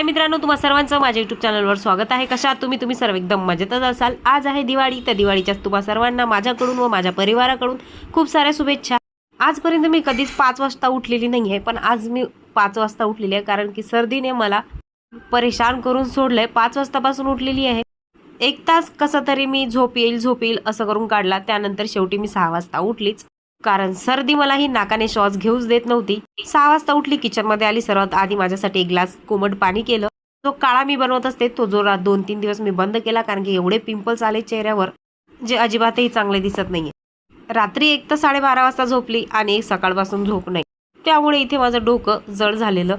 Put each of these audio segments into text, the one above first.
हाय मित्रांनो तुम्हा सर्वांचं माझ्या युट्यूब चॅनलवर स्वागत आहे. कशा तुम्ही? तुम्ही सर्व एकदम मजेतच असाल. आज आहे दिवाळी. तर दिवाळीच्याच तुम्हा सर्वांना माझ्याकडून व माझ्या परिवाराकडून खूप साऱ्या शुभेच्छा. आजपर्यंत मी कधीच पाच वाजता उठलेली नाही आहे पण आज मी पाच वाजता उठलेली आहे कारण की सर्दीने मला परेशान करून सोडलंय. पाच वाजतापासून उठलेली आहे. एक तास कसा तरी मी झोप येईल झोप येईल असं करून काढला. त्यानंतर शेवटी मी सहा वाजता उठलीच. कारण सर्दी मला ही नाकाने श्वास घेऊच देत नव्हती. सहा वाजता उठली किचनमध्ये आली. सर्वात आधी माझ्यासाठी एक ग्लास कोमट पाणी केलं. जो काळा मी बनवत असते तो जो दोन तीन दिवस मी बंद केला कारण की एवढे पिंपल्स आले चेहऱ्यावर जे अजिबातही चांगले दिसत नाहीये. रात्री एक तर साडेबारा वाजता झोपली आणि एक सकाळपासून झोप नाही. त्यामुळे इथे माझं डोकं जड झालेलं.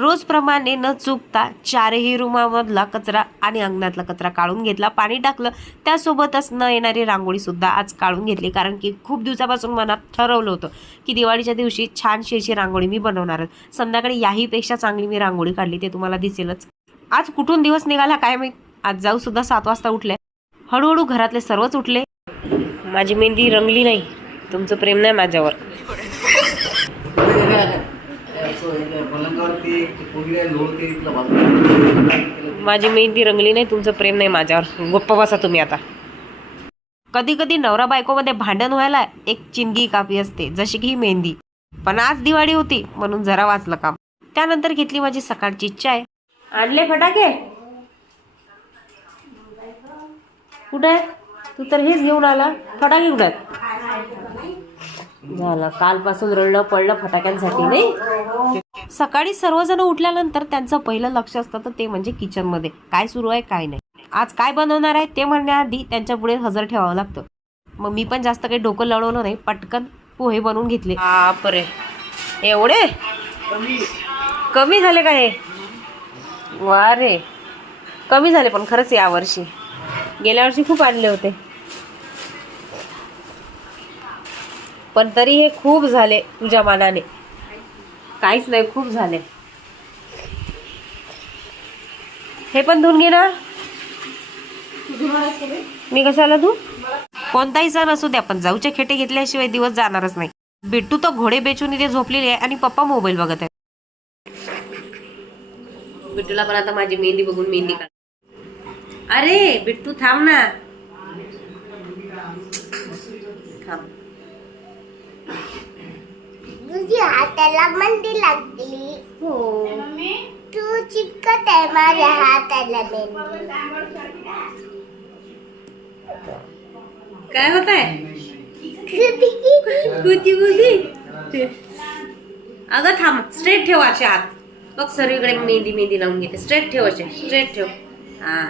रोजप्रमाणे न चुकता चारही रूमामधला कचरा आणि अंगणातला कचरा काढून घेतला पाणी टाकलं. त्यासोबतच न येणारी रांगोळीसुद्धा आज काढून घेतली कारण की खूप दिवसापासून मनात ठरवलं होतं की दिवाळीच्या दिवशी छानशी अशी रांगोळी मी बनवणार संध्याकाळी याहीपेक्षा चांगली मी रांगोळी काढली ते तुम्हाला दिसेलच. आज कुठून दिवस निघाला काय मी आज जाऊ सुद्धा सात वाजता उठले. हळूहळू घरातले सर्वच उठले. माझी मेहंदी रंगली नाही. तुमचं प्रेम नाही माझ्यावर. माझी मेहंदी रंगली नाही तुमचं प्रेम नाही माझ्यावर. गप्प बसा तुम्ही आता. कधी कधी नवरा बायकोमध्ये भांडण व्हायला एक चिंगी कापी असते जशी की ही मेहंदी. पण आज दिवाळी होती म्हणून जरा वाचलं काम. त्यानंतर घेतली माझी सकाळची इच्छा आहे आणले फटाके? कुठे आहे? तू तर हेच घेऊन आला. फटाके कुठे झालं. कालपासून रडलं पडलं फटाक्यांसाठी नाही. सकाळी सर्वजण उठल्यानंतर त्यांचं पहिलं लक्ष असतं तर ते म्हणजे किचनमध्ये काय सुरू आहे काय नाही. आज काय बनवणार आहे ते म्हणण्याआधी त्यांच्या पुढे हजर ठेवावं लागतं. मग मी पण जास्त काही डोकं लढवलं नाही. पटकन पोहे बनवून घेतले. बापरे. एवढे? कमी झाले का हे? वा रे कमी झाले पण खरंच यावर्षी गेल्या वर्षी खूप आणले होते. पण तरी हे खूप झाले तुझ्या मानाने. काहीच नाही खूप झाले. हे पण धुवून घे ना. मी कशाला धू कोणताही सण असू द्या पण जाऊच्या खेटे घेतल्याशिवाय दिवस जाणारच नाही. बिट्टू तर घोडे बेचून इथे झोपलेली आहे आणि पप्पा मोबाईल बघत आहे बिट्टूला पण आता माझी मेहंदी बघून मेहंदी काढ. अरे बिट्टू थांब ना. तुझी हाताला मंदी लागली. हो. तू चिपकत आहे माझ्या हाताला काय होत आहे किती कुती अगं थांब स्ट्रेट ठेव असे हात. बघ सगळीकडे मेहंदी मेहंदी लावून घेते. स्ट्रेट ठेव असे स्ट्रेट ठेव. हा.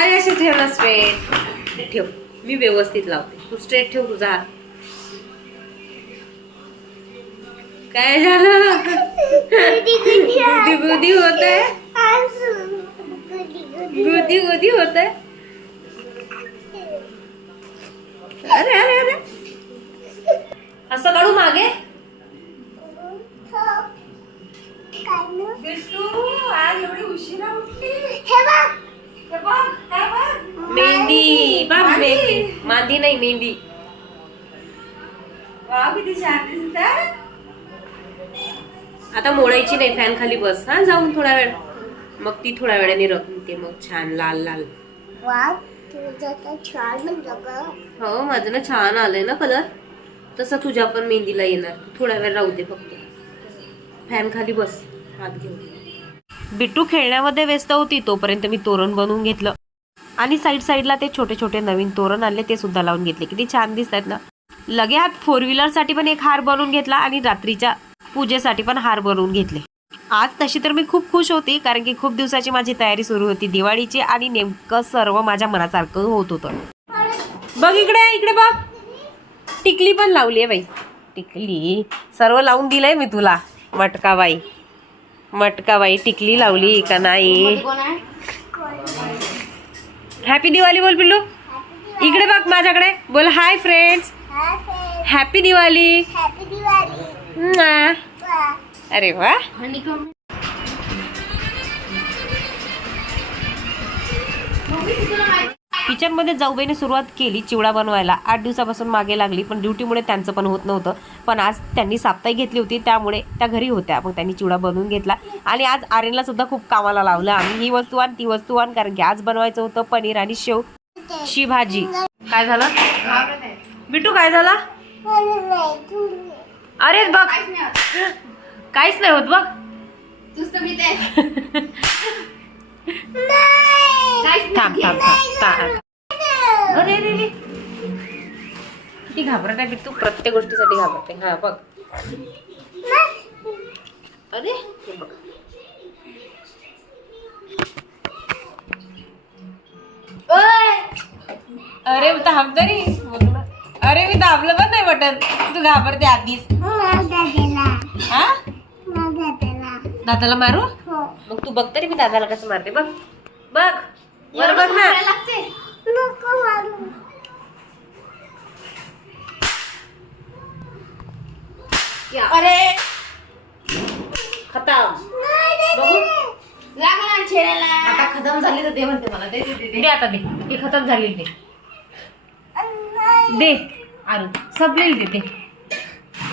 अरे असे ठेव ना स्ट्रेट ठेव. मी व्यवस्थित लावते. तू स्ट्रेट ठेव तुझा हात काय झालं? गुदी गुदी होत आहे गुदी गुदी होत आहे अरे अरे अरे. असं काढू मागे. आज एवढी उशिरा उठली. मेहंदी. बाप मेहंदी. मांदी नाही मेहंदी. आता मोडायची नाही फॅन खाली बस. हा जाऊन थोडा वेळ. मग ती थोड्या वेळाने रखते मग छान लाल लाल. ग. हो माझं ना छान आलंय ना कलर तसं तुझ्या पण मेहंदीला येणार. थोडा वेळ राहू दे फक्त. फॅन खाली बस हात घेऊन. बिट्टू खेळण्यामध्ये व्यस्त होती तोपर्यंत मी तोरण बनवून घेतलं. आणि साईड साईडला ते छोटे छोटे नवीन तोरण आणले ते सुद्धा लावून घेतले. किती छान दिसत आहेत ना. लगे हात फोर व्हीलरसाठी पण एक हार बनवून घेतला आणि रात्रीच्या पूजेसाठी पण हार बनवून घेतले. आज तशी तर मी खूप खुश होती कारण की खूप दिवसाची माझी तयारी सुरू होती दिवाळीची आणि नेमकं सर्व माझ्या मनासारखं होत होतं. बघ इकडे इकडे बघ. टिकली पण लावली आहे बाई. टिकली. सर्व लावून दिलंय मी तुला मटका बाई मटका बाई टिकली लावली का नाही? हॅपी दिवाळी बोल पिल्लू. इकडे बघ माझ्याकडे. बोल हाय फ्रेंड्स हॅपी दिवाळी अरे वा. किचनमध्ये जाऊबाईने सुरुवात केली चिवडा बनवायला. आठ दिवसापासून मागे लागली पण ड्युटीमुळे त्यांचं पण होत नव्हतं. पण आज त्यांनी साप्ताही घेतली होती त्यामुळे त्या घरी होत्या. मग त्यांनी चिवडा बनवून घेतला. आणि आज आर्यनला सुद्धा खूप कामाला लावलं आणि ही वस्तू आण ती वस्तू आण कारण की आज बनवायचं होतं पनीर आणि शेव ची भाजी. काय झालं? बिटू काय झालं? अरे बघ. काहीच नाही होत बघ. थांब थांब थांब थांब. अरे रे रे किती घाबरत आहे बिट्टू प्रत्येक गोष्टीसाठी घाबरते. हा बघ. अरे हे बघ. अरे थांब तरी अरे मी दाबलं पण नाही बटन. तू घाबरते आधीच. हा दादाला मारू? मग तू बघ तरी मी दादाला कसं मारते. बघ. बघ. बरं बघ ना. अरे. खतम. बघू. आता खतम झाली तर दे म्हणते मला. दे दे दे, दे. दे आता दे. हे खतम झाली दे. दे आरू. सबलेली दे दे.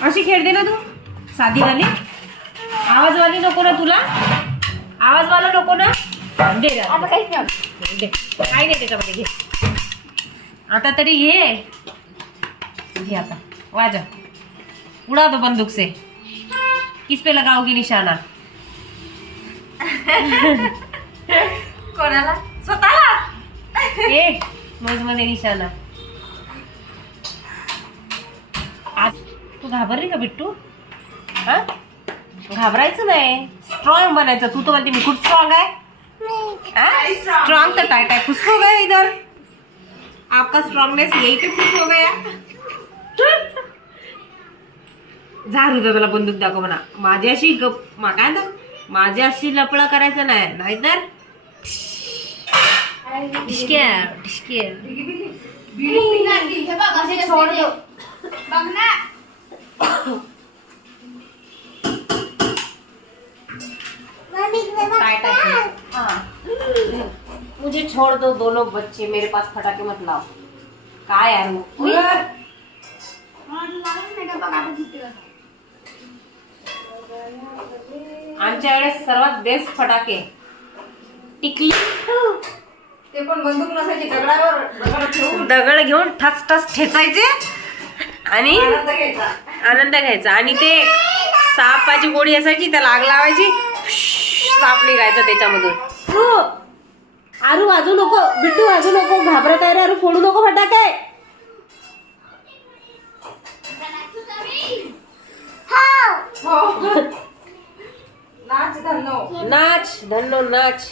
अशी खेळ दे ना तू? साधी वाली आवाजवाली नको ना तुला? आवाजवाला नको ना? दे. दे. काय नाही त्याच्यामध्ये घे. आता तरी घे. घे आता. वाजा उड़ा दो बंदूक से किस पे लगाओगी निशाना कोणाला? स्वतःला? एक नोजमध्ये निशाणा आज तू घाबरली का बिट्टू? हा? घाबरायचं नाही. स्ट्रॉंग बनायचं. तू तर म्हणते मी खूप स्ट्रॉंग आहे. स्ट्रॉंग तर टाइट है खुश हो गया इधर. आपका स्ट्रॉंगनेस यही पे खुश हो गया. जा हृदय मला बंदूक दाखव म्हणा. माझ्याशी गप मा काय ना माझ्याशी लपडा करायचं नाही. नाहीतर मुझे छोड़ दो दोनों बच्चे मेरे पास फटाके मत लाओ. काय यार. आमच्या वेळेस सर्वात बेस्ट फटाके. टिकली. ते पण बंदूक नसायची दगडावर दगड ठेवून. दगड घेऊन ठस ठस ठेचायचे आणि आनंद घ्यायचा. आनंद घ्यायचा. आणि ते सापाची गोळी असायची त्याला आग लावायची. साप निघायचा त्याच्यामधून. हो. आरू वाजू नको बिट्टू वाजू नको घाबरत आहे रे अरू फोडू नको फटाके. हो. नाच धन्नो. नाच धन्नो नाच.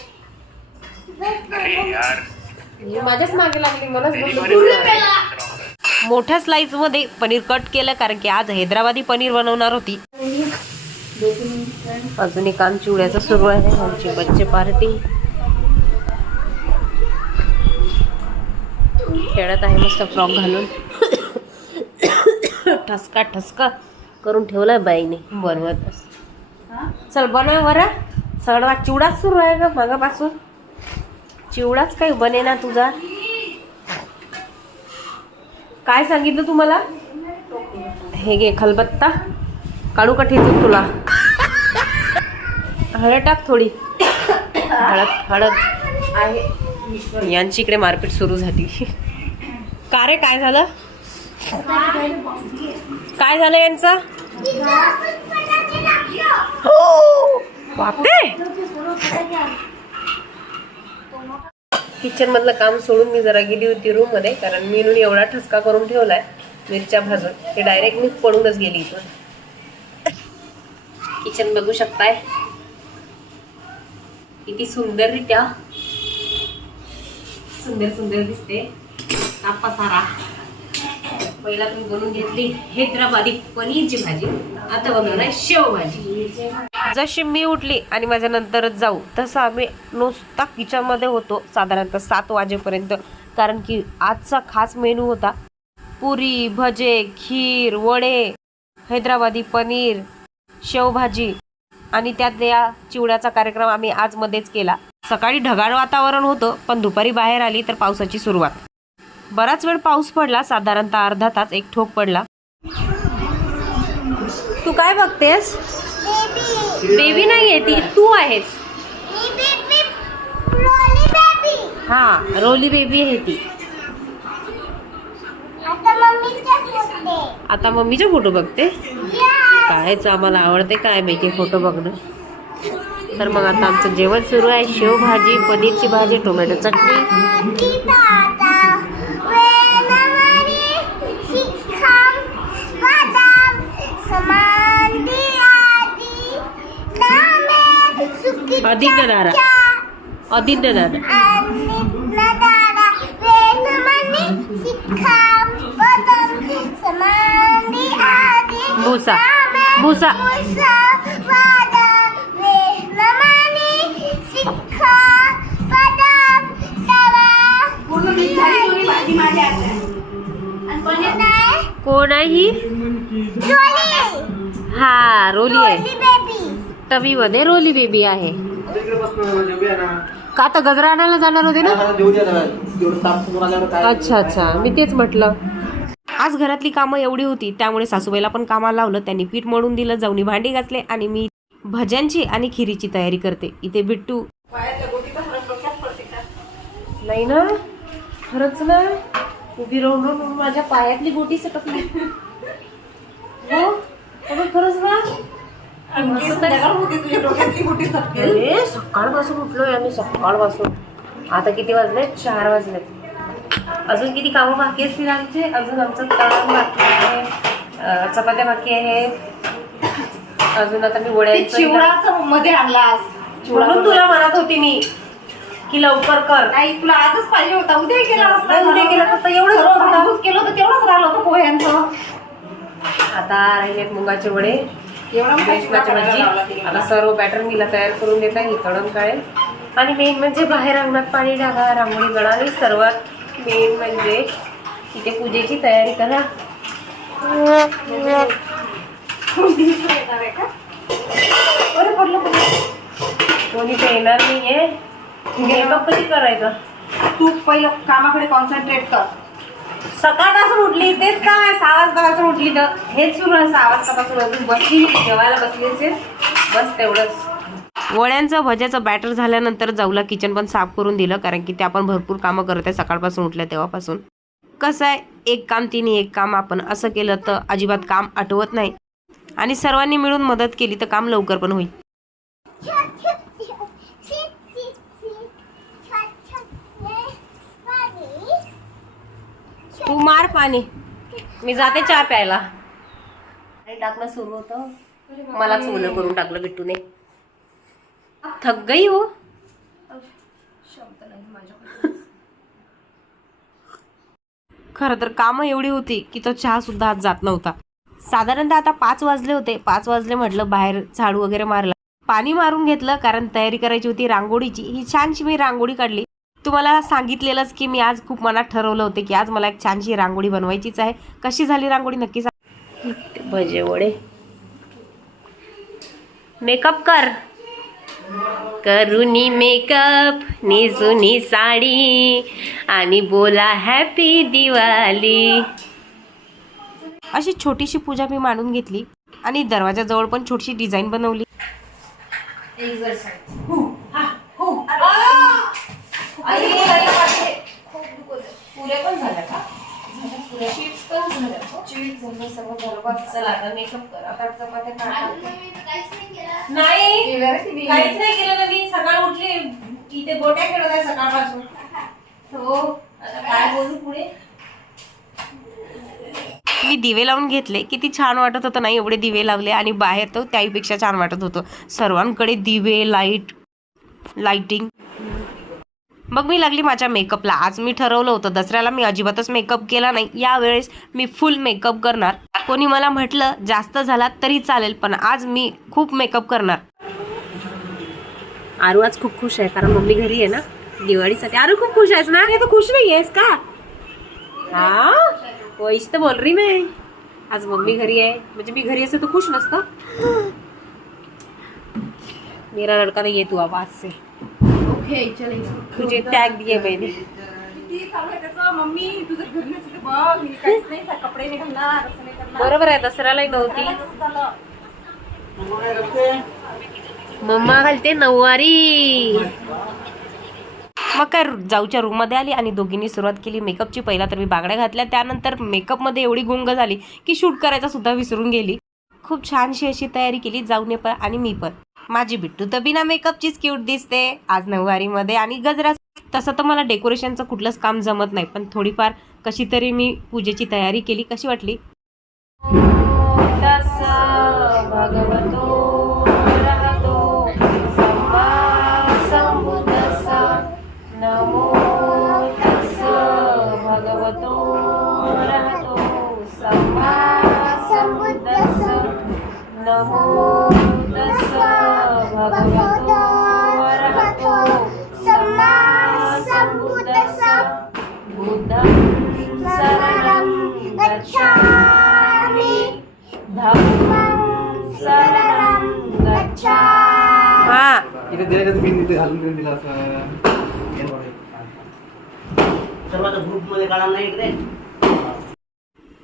ही माझ्याच मागे लागली मलाच. मोठ्या स्लाइसमध्ये पनीर कट केलं कारण की आज हैदराबादी पनीर बनवणार होती. अजून एक काम चिवड्याचं सुरू आहे आमची बच्चे पार्टी. खेळत आहे मस्त फ्रॉक घालून. ठसका ठसका करून ठेवलाय बाईने बरोबर. चल बनव बरं. सगळा चिवडाच सुरू आहे का मागापासून. चिवडाच काही बने ना तुझा. काय सांगितलं तुम्हाला? हे घे खलबत्ता. काढू का ठेचून तुला? हळद टाक थोडी. हळद हळद. आहे यांची इकडे मारपीट सुरू झाली. का रे काय झालं? काय झालं यांचं? बापरे! किचन मधलं काम सोडून मी जरा गेली होती रूममध्ये कारण मीनून एवढा ठसका करून ठेवलाय मिरच्या भाजून. ते डायरेक्ट मी पडूनच गेली इथून. किचन बघू शकताय. किती सुंदररित्या सुंदर सुंदर दिसते. हा पसारा. पहिला तुम्ही बनवून घेतली हैदराबादी पनीरची भाजी. आता बनवणार आहे शेव भाजी जशी मी उठली आणि माझ्या नंतरच जाऊ तसं आम्ही नुसता किचनमध्ये होतो. साधारणतः सात वाजेपर्यंत. कारण की आजचा खास मेनू होता पुरी भजे खीर वडे हैदराबादी पनीर शेवभाजी. आणि त्यात या चिवड्याचा कार्यक्रम आम्ही आजमध्येच केला. सकाळी ढगाळ वातावरण होतं पण दुपारी बाहेर आली तर पावसाची सुरुवात. बराच वेळ पाऊस पडला साधारणतः अर्धा तास एक ठोक पडला. तू काय बघतेस? बेबी बेबी नाहीये ती तू आहेस. हा रोली बेबी आहे ती. आता मम्मीचे फोटो बघते? कायच आम्हाला आवडते काय माहिती फोटो बघणं. तर मग आता आमचं जेवण सुरू आहे. शेवभाजी पनीरची भाजी टोमॅटो चटणी. दादा वेलवारी दादा. आदित्य दादा. भुसा. कोण आहे? ही? रोली. हा रोली आहे. टबी मध्ये रोली बेबी आहे. का आता गजरा आणायला जाणार होते ना? अच्छा अच्छा. मी तेच म्हटलं. आज घरातली कामं एवढी होती त्यामुळे सासूबाईला पण कामाला लावलं त्यांनी पीठ मळून दिलं जाऊनी भांडी घातले आणि मी भज्यांची आणि खिरीची तयारी करते. इथे बिट्टू. नाही ना? खरंच ना? उभी राहून राहून माझ्या पायातली गोटी सटकली. हो? खरंच ना? सकाळपासून उठलोय आम्ही सकाळपासून. आता किती वाजले? चार वाजले अजून किती कामं बाकी असतील आमचे अजून आमचं तळण बाकी आहे. चपात्या बाकी आहे अजून आता मी वड्याचं चिवडाचं मध्ये आणलास म्हणून तुला म्हणत होती मी की लवकर कर. नाही तुला आजच पाहिजे होता. उद्या केला असता उद्या केला असता, होतं. भाजूच केलं तर तेवढंच राहिलं होतं पोह्यांचं. आता राहिलेत मुगाचे वडे एवढा चिवडा तिने. आता सर्व बॅटर मीला तयार करून देत आहे ही तळण काढेल आणि मेन म्हणजे बाहेर अंगणात पाणी टाका रांगोळी आणि सर्वात मेन म्हणजे इथे पूजेची तयारी करा? बरं पडलं पडलं. कोणी तर येणार नाहीये. मेकअप कधी करायचा? तू पहिलं कामाकडे कॉन्सन्ट्रेट कर. सकाळपासून उठली तेच काम आहे. सहा वाजतापासून उठली तर. हेच सुरू आहे. सहा वाजतापासून अजून बसली नाही. जेवायला बसली असेल बस तेवढंच. वड्यांचं भज्याचं बॅटर झाल्यानंतर जाऊला किचन पण साफ करून दिलं कारण की ते आपण भरपूर कामं करत आहे सकाळपासून उठल्या तेव्हापासून. कसं आहे एक काम तिने एक काम आपण. असं केलं तर अजिबात काम आठवत नाही. आणि सर्वांनी मिळून मदत केली तर काम लवकर पण होईल. पाणी तू मार पाणी. मी जाते चहा प्यायला. टाकणं सुरू होतं. मलाच ओलं करून टाकलं बिट्टूने. थक गई हो? खरं तर कामं एवढी होती की तो चहा सुद्धा आज जात नव्हता. साधारणतः आता पाच वाजले होते. पाच वाजले म्हटलं बाहेर झाडू वगैरे मारला. पाणी मारून घेतलं कारण तयारी करायची होती रांगोळीची. ही छानशी मी रांगोळी काढली. तुम्हाला सांगितलेलंच की मी आज खूप मनात ठरवलं होतं की आज मला एक छानशी रांगोळी बनवायचीच आहे. कशी झाली रांगोळी नक्की सांग. भजे वडे. मेकअप कर. करुनी मेकअप निजुनी साडी आणि बोला हॅपी दिवाळी. अशी छोटीशी पूजा मी मांडून घेतली आणि दरवाजाजवळ पण छोटीशी डिझाईन बनवली. नाही काहीच नाही केलं ना मी सकाळ उठली. इथे गोट्या खेळत आहे सकाळपासून. हो. आता काय बोलू पुढे? मी दिवे लावून घेतले. किती छान वाटत होतं नाही एवढे दिवे लावले आणि बाहेर तर त्याहीपेक्षा छान वाटत होतं. सर्वांकडे दिवे लाइट लाइटिंग मग मी लागली माझ्या मेकअपला. आज मी ठरवलं होतं दसऱ्याला मी अजिबातच मेकअप केला नाही. यावेळेस मी फुल मेकअप करणार. कोणी मला म्हटलं जास्त झाला तरी चालेल पण आज मी खूप मेकअप करणार. आरू आज खूप खुश आहे कारण मम्मी घरी आहे ना. दिवाळीसाठी. आरू खूप खुश आहेस ना? नाही तर खुश नाही आहेस का? हा? वैश तर बोल रही मैं. आज मम्मी घरी आहे. म्हणजे मी घरी असे तो खुश नसतं. मेरा लड़का नहीं है तू आज से. तुझे टॅग पहिले नाही करणार. बरोबर आहे दसऱ्यालाही नव्हती. मम्मा घालते नऊवारी. मग काय जाऊच्या रूममध्ये आली आणि दोघींनी सुरुवात केली मेकअपची पहिला तर मी बागड्या घातल्या त्यानंतर मेकअपमध्ये एवढी गुंग झाली की शूट करायचा सुद्धा विसरून गेली. खूप छानशी अशी तयारी केली जाऊन पण आणि मी पण. माझी बिट्टू तर बिना मेकअपचीच क्यूट दिसते. आज नऊवारीमध्ये आणि गजरा तसं तर मला डेकोरेशनचं कुठलंच काम जमत नाही पण थोडीफार कशी तरी मी पूजेची तयारी केली कशी वाटली?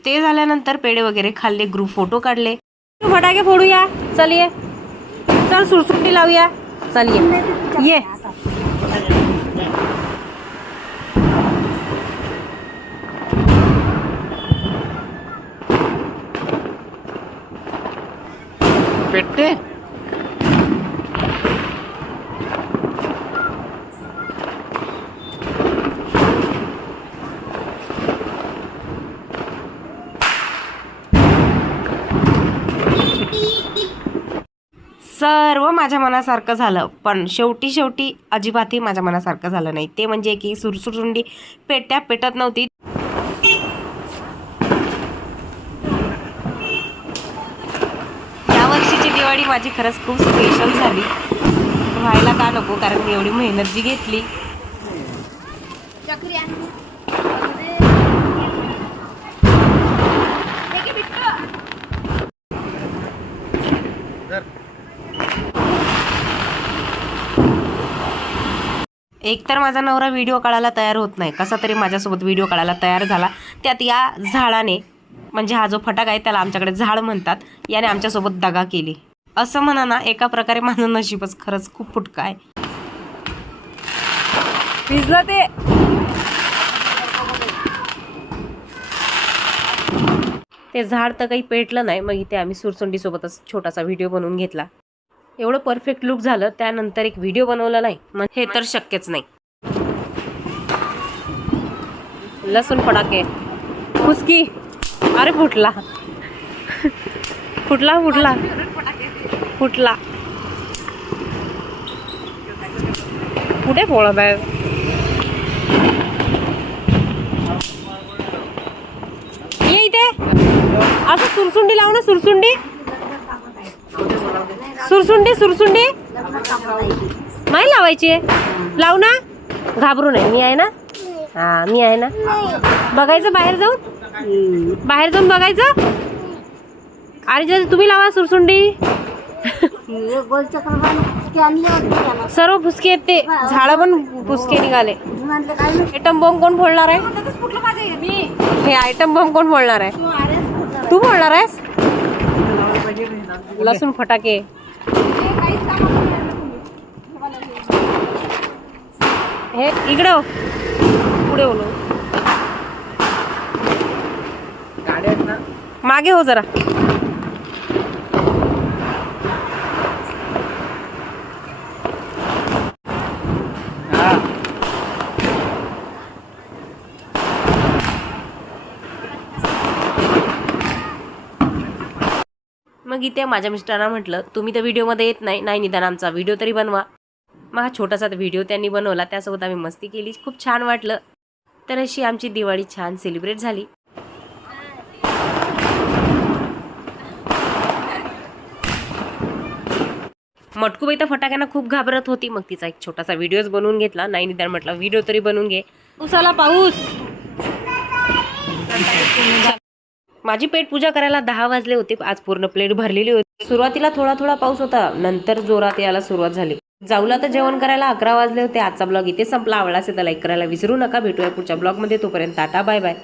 ते झाल्यानंतर पेढे वगैरे खाल्ले ग्रुप फोटो काढले. फटाके फोडूया चल ये चल सुरसुंडी लावूया. चल ये. ये सर्व माझ्या मनासारखं झालं. पण शेवटी शेवटी अजिबातही माझ्या मनासारखं झालं नाही. ते म्हणजे की सुरसुरसुंडी पेट्या पेटत नव्हती. या वर्षीची दिवाळी माझी खरंच खूप स्पेशल झाली. व्हायला का नको? कारण मी एवढी मेहनत जी घेतली. तर माझा नवरा व्हिडिओ काढायला तयार होत नाही. कसा तरी माझ्यासोबत व्हिडिओ काढायला तयार झाला. त्यात या झाडाने म्हणजे हा जो फटाका आहे त्याला आमच्याकडे झाड म्हणतात. याने आमच्यासोबत दगा केली. असं म्हणा ना एका प्रकारे माझं नशीबच खरंच खूप फुटका आहे. भिजलं ते. ते झाड तर काही पेटलं नाही. मग इथे आम्ही सुरसुंडीसोबतच छोटासा व्हिडिओ बनवून घेतला. एवढं परफेक्ट लुक झालं त्यानंतर एक व्हिडिओ बनवला नाही. मग हे तर शक्यच नाही. लसूण फडाके. फुसकी अरे फुटला. फुटला फुटला. फुटला. कुठे पोळा आहे ये इथे. असं सुरसुंडी लाव ना सुरसुंडी. सुरसुंडी सुरसुंडी? नाही लावायची आहे? लाव ना. घाबरू नये. मी आहे ना? हा मी आहे ना? बघायचं बाहेर जाऊन? बाहेर जाऊन बघायचं? अरे तुम्ही लावा सुरसुंडी. सर्व फुसके आहेत ते. झाडं पण फुसके निघाले. आयटम बॉम्ब कोण फोडणार आहे? हे आयटम बॉम्ब कोण फोडणार आहे? तू फोडणार आहेस? लसूण फटाके. हे इकडे हो. पुढे बोलो. मागे हो जरा. मग इथे माझ्या मिस्टरांना म्हटलं तुम्ही तर व्हिडिओमध्ये येत नाही नाही निदान आमचा व्हिडिओ तरी बनवा. मग हा छोटासा व्हिडिओ त्यांनी बनवला त्यासोबत आम्ही मस्ती केली खूप छान वाटलं. तर अशी आमची दिवाळी छान सेलिब्रेट झाली. मटकूबाई तर फटाक्यांना खूप घाबरत होती. मग तिचा एक छोटासा व्हिडिओच बनवून घेतला. नाही निदान म्हटलं व्हिडिओ तरी बनवून घे. पाऊस पाऊस. माझी पेट पूजा करायला दहा वाजले होते. आज पूर्ण प्लेट भरलेली होती. सुरुवातीला थोडा थोडा पाऊस होता. नंतर जोरात यायला सुरुवात झाली. जाऊला तर जेवण करायला अकरा वाजले होते. आजचा ब्लॉग इथे संपला. आवडला असेल तर लाईक करायला विसरू नका. भेटूया पुढच्या ब्लॉगमध्ये तोपर्यंत टाटा बाय बाय